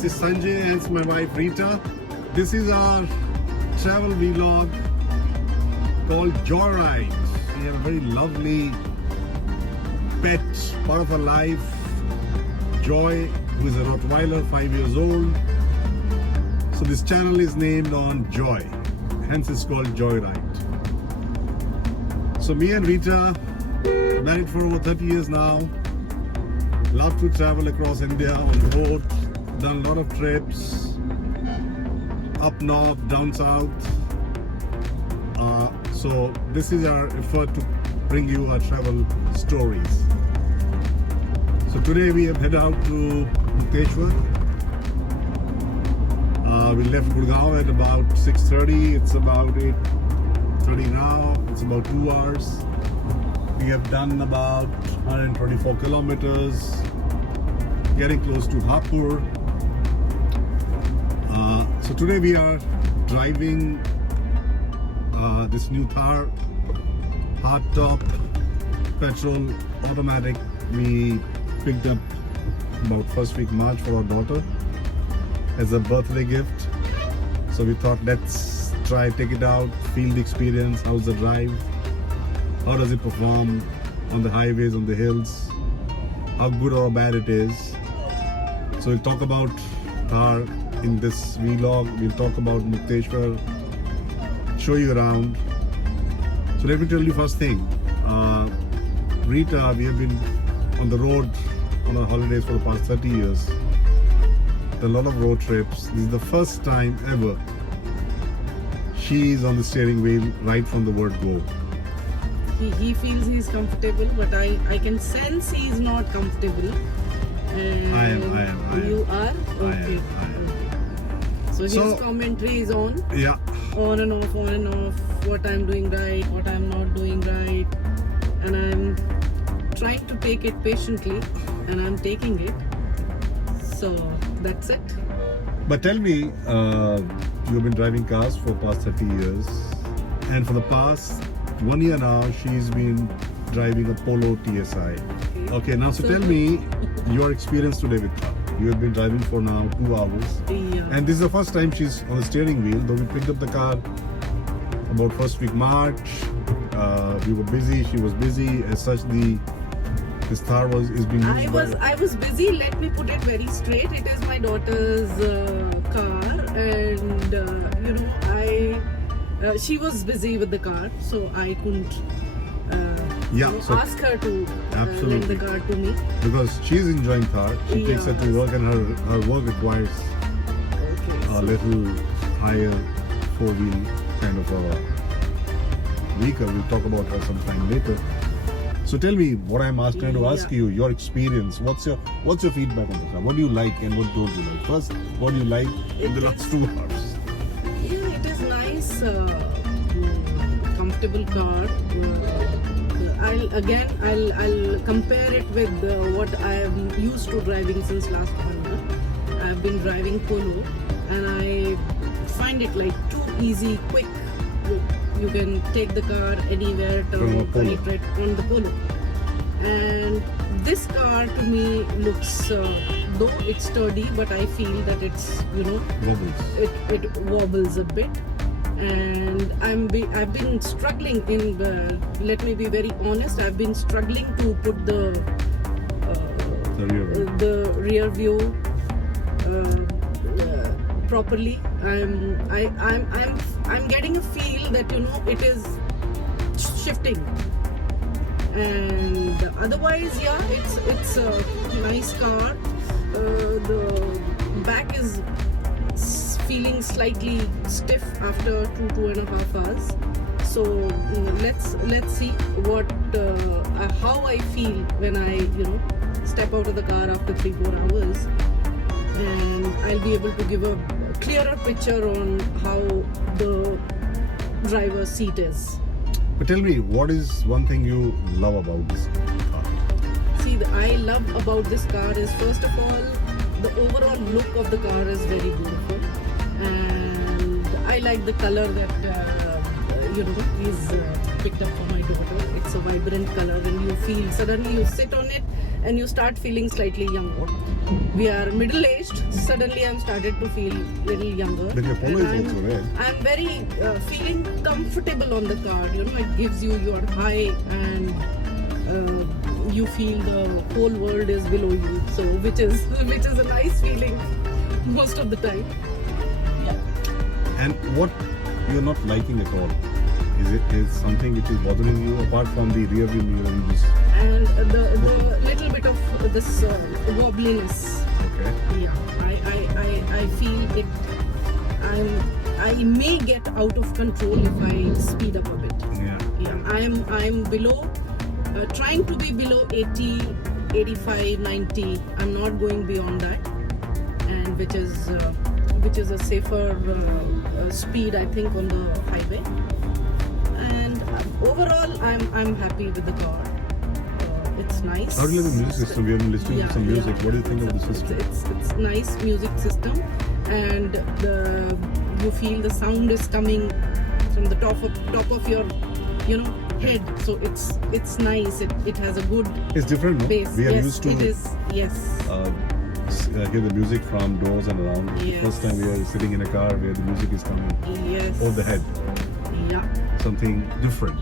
This is Sanjay and it's my wife Rita. This is our travel vlog called Joyride. We have a very lovely pet, part of our life, Joy, who is a Rottweiler, 5 years old. So this channel is named on Joy, hence it's called Joyride. So me and Rita, married for over 30 years now, love to travel across India on the road, done a lot of trips, up north, down south. So this is our effort to bring you our travel stories. So today we have head out to Mukteshwar. We left Gurgaon at about 6:30. It's about 8:30 now. It's about 2 hours. We have done about 124 kilometers, getting close to Hapur. So today we are driving this new Thar Hardtop Petrol automatic. We picked up about first week March for our daughter as a birthday gift. So we thought, let's try, take it out, feel the experience. How's the drive? How does it perform on the highways, on the hills? How good or bad it is. So we'll talk about Thar in this vlog. We'll talk about Mukteshwar, show you around. So let me tell you first thing. Rita, we have been on the road on our holidays for the past 30 years. Done a lot of road trips. This is the first time ever she's on the steering wheel right from the word go. He feels he's comfortable, but I can sense he's not comfortable. And I am. You are? Okay. I am. So his commentary is on? Yeah. On and off, what I'm doing right, what I'm not doing right. And I'm trying to take it patiently, and I'm taking it. So that's it. But tell me, you've been driving cars for the past 30 years, and for the past 1 year now, she's been driving a Polo TSI. Okay, now so tell me your experience today with her. You have been driving for now 2 hours, Yeah. and this is the first time she's on the steering wheel. Though we picked up the car about first week March, we were busy. She was busy. As such, this Thar is being used. I was busy. Let me put it very straight. It is my daughter's car, and she was busy with the car, so I couldn't so ask her to lend the car to me. Because she's enjoying Thar. She takes her to work, and her work requires a little higher four-wheel kind of a vehicle. We'll talk about her sometime later. So tell me, what I'm trying to ask you, your experience. What's your feedback on the car? What do you like and what don't you like? First, what do you like in the last 2 hours? Yeah, it is nice, comfortable car. I'll compare it with what I am used to driving since last 1 year. I've been driving Polo, and I find it like too easy, quick. You can take the car anywhere, connect it on the Polo. And this car to me looks, though it's sturdy, but I feel that it's, Wobbles. it wobbles a bit. And I've been struggling let me be very honest, I've been struggling to put the rear view properly. I'm getting a feel that it is shifting, and otherwise it's a nice car. The back is feeling slightly stiff after 2.5 hours. So let's see how I feel when I step out of the car after 3-4 hours, and I'll be able to give a clearer picture on how the driver's seat is. But tell me, what is one thing you love about this car? See, I love about this car is, first of all, the overall look of the car is very beautiful, and I like the color that he's picked up for my daughter. It's a vibrant color, and you feel suddenly you sit on it and you start feeling slightly younger. We are middle-aged. Suddenly, I'm started to feel little younger. But your polo And is also red. I'm very feeling comfortable on the car. You know, it gives you your high, and you feel the whole world is below you. So, which is a nice feeling most of the time. And what you're not liking at all? Is something which is bothering you apart from the rear view mirror? You just And the little bit of this wobbliness. okay. Yeah, I feel it. I may get out of control if I speed up a bit. Yeah. I'm below, trying to be below 80, 85, 90. I'm not going beyond that, and which is a safer speed, I think, on the highway. And overall, I'm happy with the car. It's nice. How do you like the music system? We have been listening to some music. What do you think of the system? It's nice music system, and you feel the sound is coming from the top of your head. So it's nice. It has a good It's different, no? bass. We are Yes, used to it is. Yes. hear the music from doors and around. Yes. First time we are sitting in a car where the music is coming Yes. over the head. Yeah. Something different.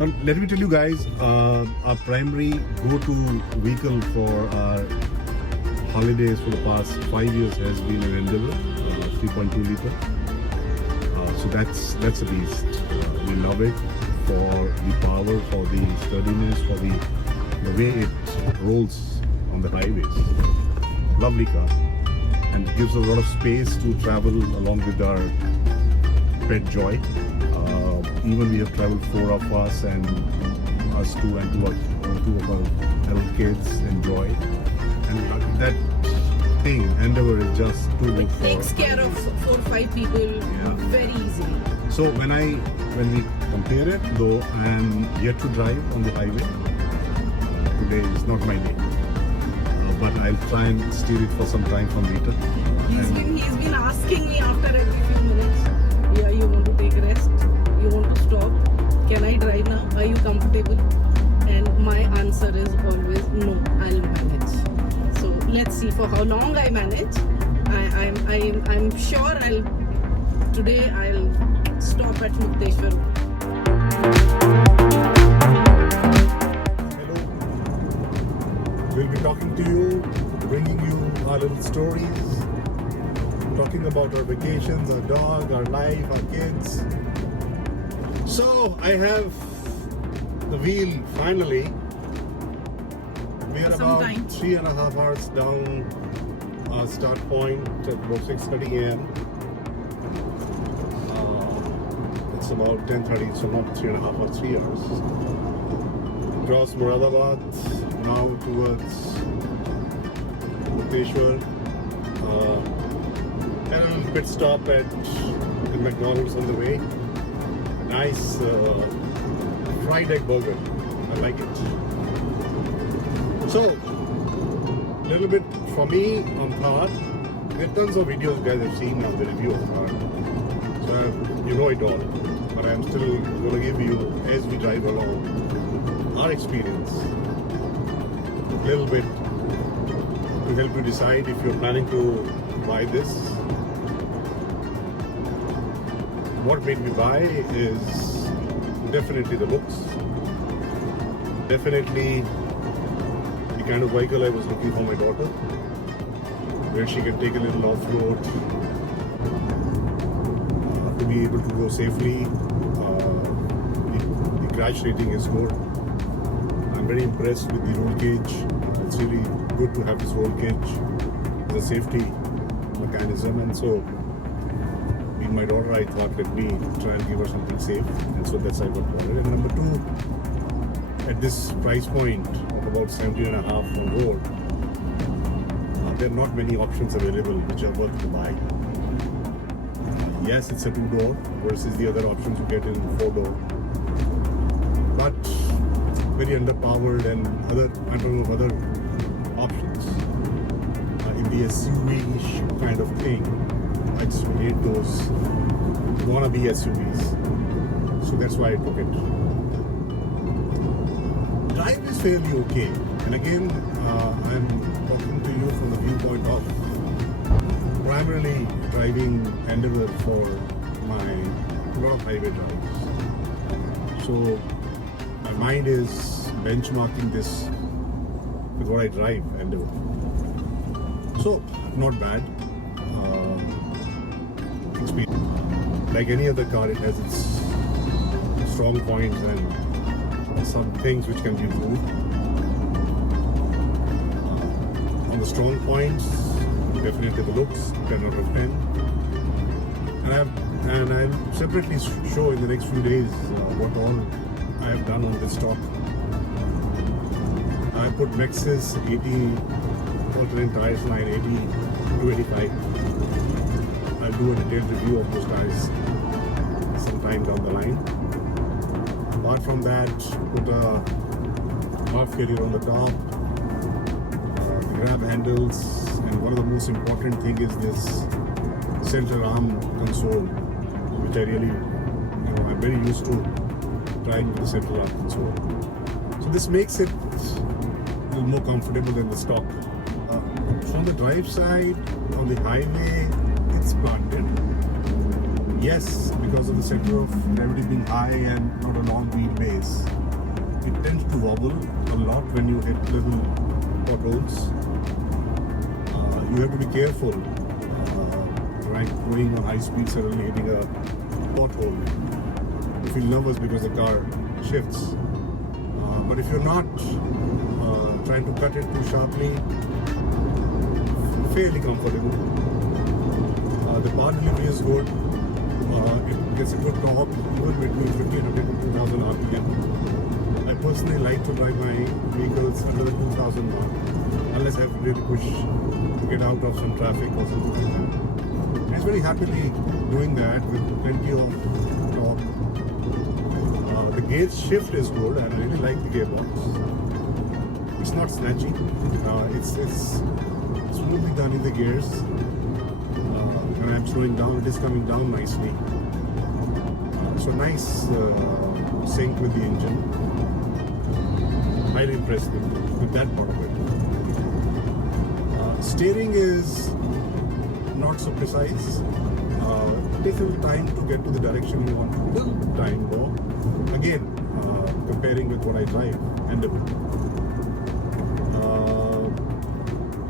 Now, let me tell you guys, our primary go-to vehicle for our holidays for the past 5 years has been an Endeavour, 3.2 liter. So that's a beast. We love it for the power, for the sturdiness, for the way it rolls on the highways. Lovely car, and it gives us a lot of space to travel along with our pet Joy. Even we have traveled 4 of us, and us two and two of our little kids enjoy. And that thing, Endeavour, is just too big It for. takes care of 4 or 5 people very easily. So when we compare it, though I am yet to drive on the highway. Today is not my day, but I'll try and steer it for some time from later. He's been asking me after every few minutes, yeah, you want to take a rest? You want to stop? Can I drive now? Are you comfortable? And my answer is always no, I'll manage. So let's see for how long I manage. I'm sure today I'll stop at Mukteshwar. Hello. We'll be talking to you, bringing you our little stories, talking about our vacations, our dog, our life, our kids. So I have the wheel finally. We are about 3.5 hours down our start point at about 6:30 a.m. It's about 10:30, so not 3.5 or 3 hours. Across Moradabad, now towards Mukteshwar. And a little pit stop at the McDonald's on the way. Nice fried egg burger. I like it. So, a little bit for me on Thar. There are tons of videos guys have seen on the review of Thar. So you know it all. But I'm still going to give you, as we drive along, our experience. A little bit to help you decide if you're planning to buy this. What made me buy is definitely the looks, definitely the kind of vehicle I was looking for my daughter, where she can take a little off-road, to be able to go safely. The crash rating is good. I'm very impressed with the roll cage. It's really good to have this roll cage as a safety mechanism, and so being my daughter, I thought let me try and give her something safe, and so that's why I got it. And number 2, at this price point of about 17.5 on road, there are not many options available which are worth to buy. Yes, it's a 2-door versus the other options you get in 4-door, but very underpowered and other options in the SUV-ish kind of thing. I just hate those wannabe SUVs, so that's why I took it. drive is fairly okay. And again, I'm talking to you from the viewpoint of primarily driving Endeavour for my lot of highway drives. So my mind is benchmarking this with what I drive Endeavour. So not bad. Experience. Like any other car, it has its strong points and some things which can be improved. On the strong points, definitely the looks, 10 out of 10. And I'll separately show in the next few days what all I have done on this stock. I put Maxxis 80 alternate tires, line 80 to 85. I'll do a detailed review of those tires sometime down the line. Apart from that, put a half carrier on the top, the grab handles, and one of the most important thing is this center arm console, which I really, I'm very used to driving with the center arm console. So this makes it a little more comfortable than the stock. From the drive side, on the highway, it's planted. Yes, because of the center of gravity being high and not a long wheelbase, it tends to wobble a lot when you hit little potholes. You have to be careful, right? Going on high speed, suddenly hitting a pothole. You feel nervous because the car shifts. But if you're not trying to cut it too sharply, fairly comfortable. The power delivery is good. It gets a good torque, even between 1500 to 2000 RPM. I personally like to drive my vehicles under the 2000 mark, unless I have to really push to get out of some traffic or something like that. And it's very happily doing that with plenty of torque. The gear shift is good, and I really like the gearbox. It's not snatchy. It's smoothly done in the gears. When I'm slowing down, it is coming down nicely. So nice sync with the engine. Highly impressed with that part of it. Steering is not so precise. It takes a little time to get to the direction you want to time go. Again, comparing with what I drive and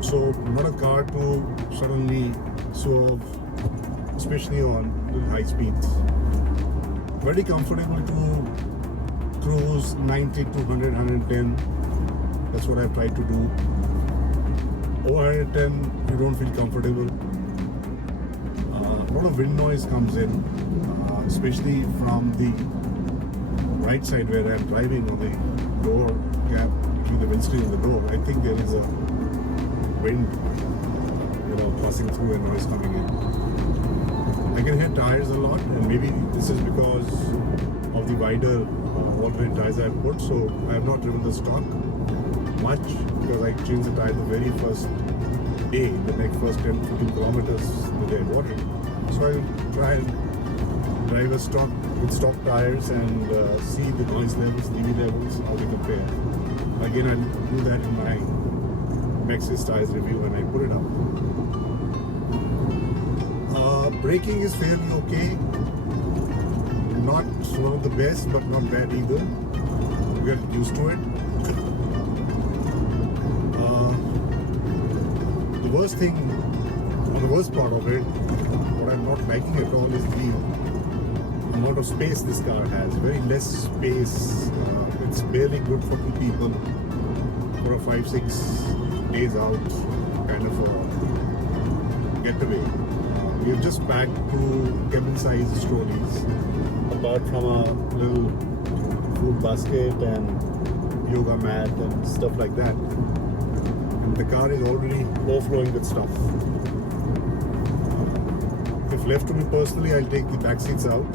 so not a car to suddenly swerve, especially on high speeds. Very comfortable to cruise 90 to 100, 110. That's what I've tried to do. Over 110, you don't feel comfortable. A lot of wind noise comes in, especially from the right side where I'm driving on the door gap between the windscreen and the door. I think there is a wind, passing through and noise coming in. I can hear tires a lot, and maybe this is because of the wider alternate tires I've put. So I have not driven the stock much because I changed the tire the very first day, the next first 10-15 kilometers the day I bought it. So I'll try and drive a stock with stock tires and see the noise levels, DV levels, how they compare. Again, I'll do that in my Maxxis tires review when I put it up. Braking is fairly okay. Not one of the best, but not bad either. You get used to it. The worst thing, or the worst part of it, what I'm not liking at all is the amount of space this car has. Very less space. It's barely good for two people for a 5-6 days out kind of a getaway. We have just packed 2 cabin size trolleys, apart from a little food basket and yoga mat and stuff like that. And the car is already overflowing with stuff. If left to me personally, I'll take the back seats out.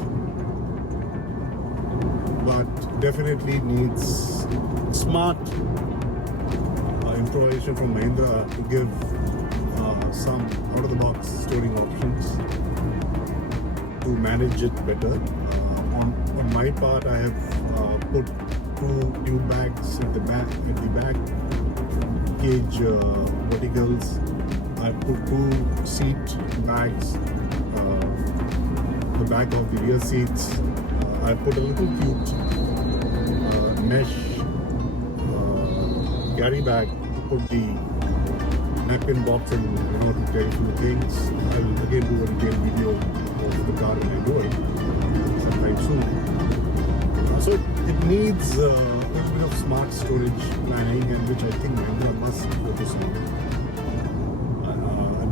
But definitely needs smart improvisation from Mahindra to give some out-of-the-box storing options to manage it better. On my part, I have put two tube bags at the back, cage verticals. I put two seat bags, the back of the rear seats. I put a little cute mesh carry bag to put the napkin box and to carry few things. I will again do a detailed video of the car when I do it sometime soon. So it needs a little bit of smart storage planning, and which I think Mahindra must focus on.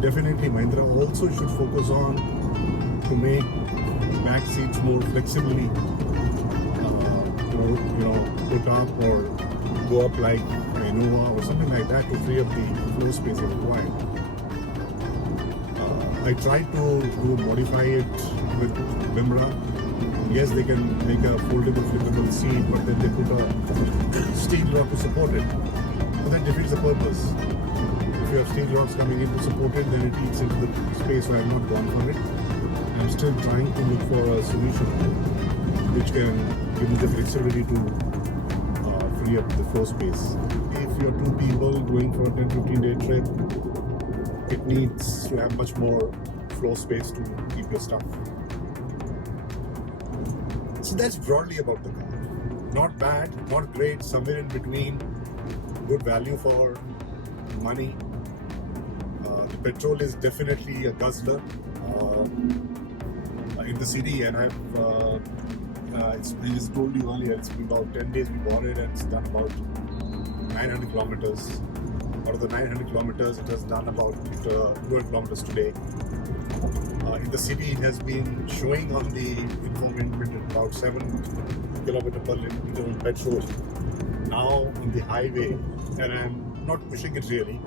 Definitely Mahindra also should focus on to make back seats more flexibly put up or go up like Innova or something like that to free up the floor space required. I tried to modify it with Bimra. Yes, they can make a foldable, flippable seat, but then they put a steel rod to support it. So that defeats the purpose. If you have steel rods coming in to support it, then it eats into the space, so I have not gone for it. I'm still trying to look for a solution which can give me the flexibility to free up the floor space. If you're two people going for a 10-15 day trip, it needs to have much more floor space to keep your stuff. So that's broadly about the car. Not bad, not great, somewhere in between. Good value for money. The petrol is definitely a guzzler in the city, and I just told you earlier, it's been about 10 days we bought it, and it's done about 900 kilometers. Out of the 900 kilometers, it has done about 200 kilometers today. In the city, it has been showing on the infotainment about 7 km per liter on petrol. Now on the highway, and I'm not pushing it really.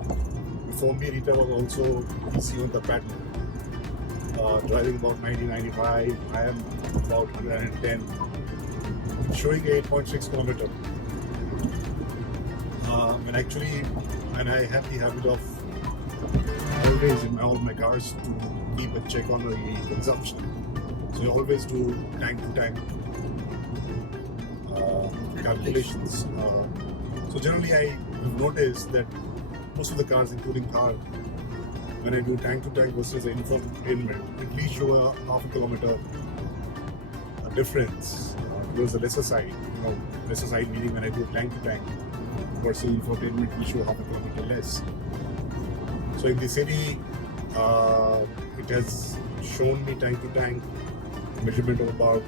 Before me, Rita was also easy on the pedal. Driving about 90-95, I am about 110. It's showing 8.6 km. And I have the habit of always in all my cars to keep a check on the consumption. So I always do tank to tank calculations. So generally I have noticed that most of the cars, including Thar, when I do tank to tank versus infotainment, at least show a half a kilometer difference towards the lesser side. Lesser side meaning when I do tank to tank versus infotainment, we show half a kilometer less. So in the city, it has shown me tank to tank measurement of about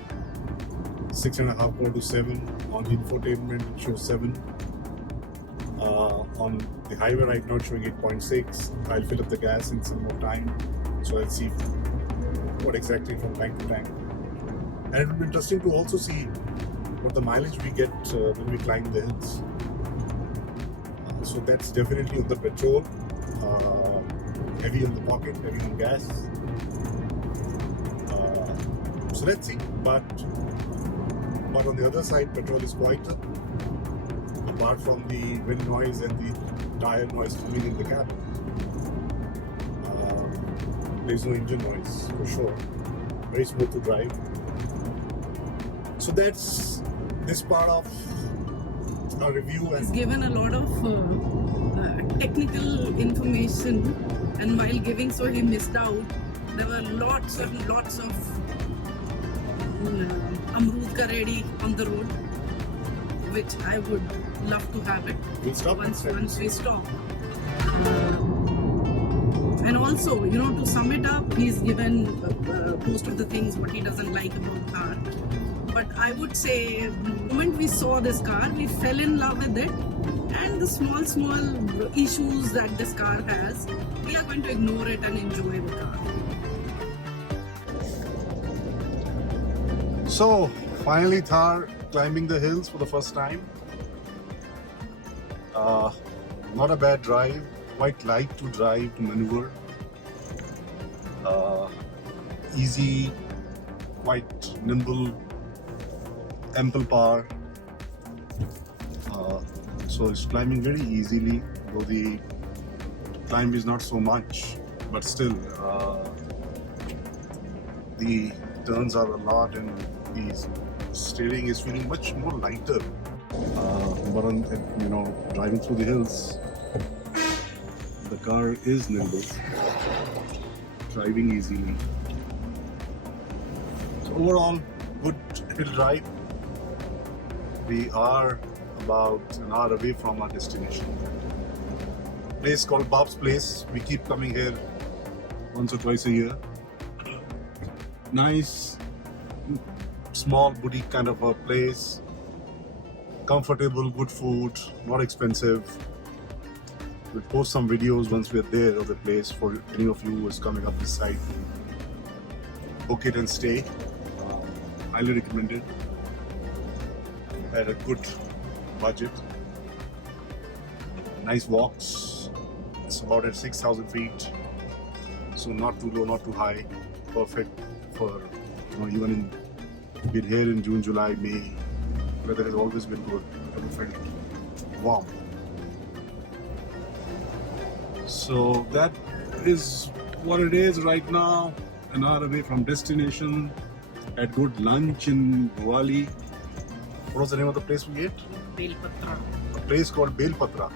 6.5 to 7. On the infotainment, it shows 7. On the highway right now, it's showing 8.6. I'll fill up the gas in some more time, so I'll see what exactly from tank to tank. And it will be interesting to also see what the mileage we get when we climb the hills. So that's definitely on the petrol, heavy on the pocket, heavy on gas. So let's see. But on the other side, petrol is quieter. Apart from the wind noise and the tire noise coming in the cabin, there's no engine noise for sure. Very smooth to drive. So that's this part of our review. He's given a lot of technical information, and while giving so he missed out. There were lots of Amrud ka ready on the road, which I would love to have it. We'll stop once we stop. And also, to sum it up, he's given most of the things what he doesn't like about Thar. But I would say, the moment we saw this car, we fell in love with it. And the small issues that this car has, we are going to ignore it and enjoy the car. So, finally Thar climbing the hills for the first time. Not a bad drive, quite light to drive, to maneuver. Easy, quite nimble, ample power. So it's climbing very easily, though the climb is not so much, but still the turns are a lot, and the steering is feeling much more lighter But on, driving through the hills, the car is nimble, driving easily. So overall, good hill drive. We are about an hour away from our destination. Place called Bob's Place. We keep coming here once or twice a year. Nice, small boutique kind of a place. Comfortable, good food, not expensive. We'll post some videos once we're there of the place for any of you who is coming up this side. Book it and stay. Highly recommended. At a good budget. Nice walks. It's about at 6,000 feet. So not too low, not too high. Perfect for even in we're here in June, July, May. Weather has always been good. Never felt warm. So that is what it is right now. An hour away from destination. Had good lunch in Diwali. What was the name of the place we ate? Belpatra. A place called Belpatra.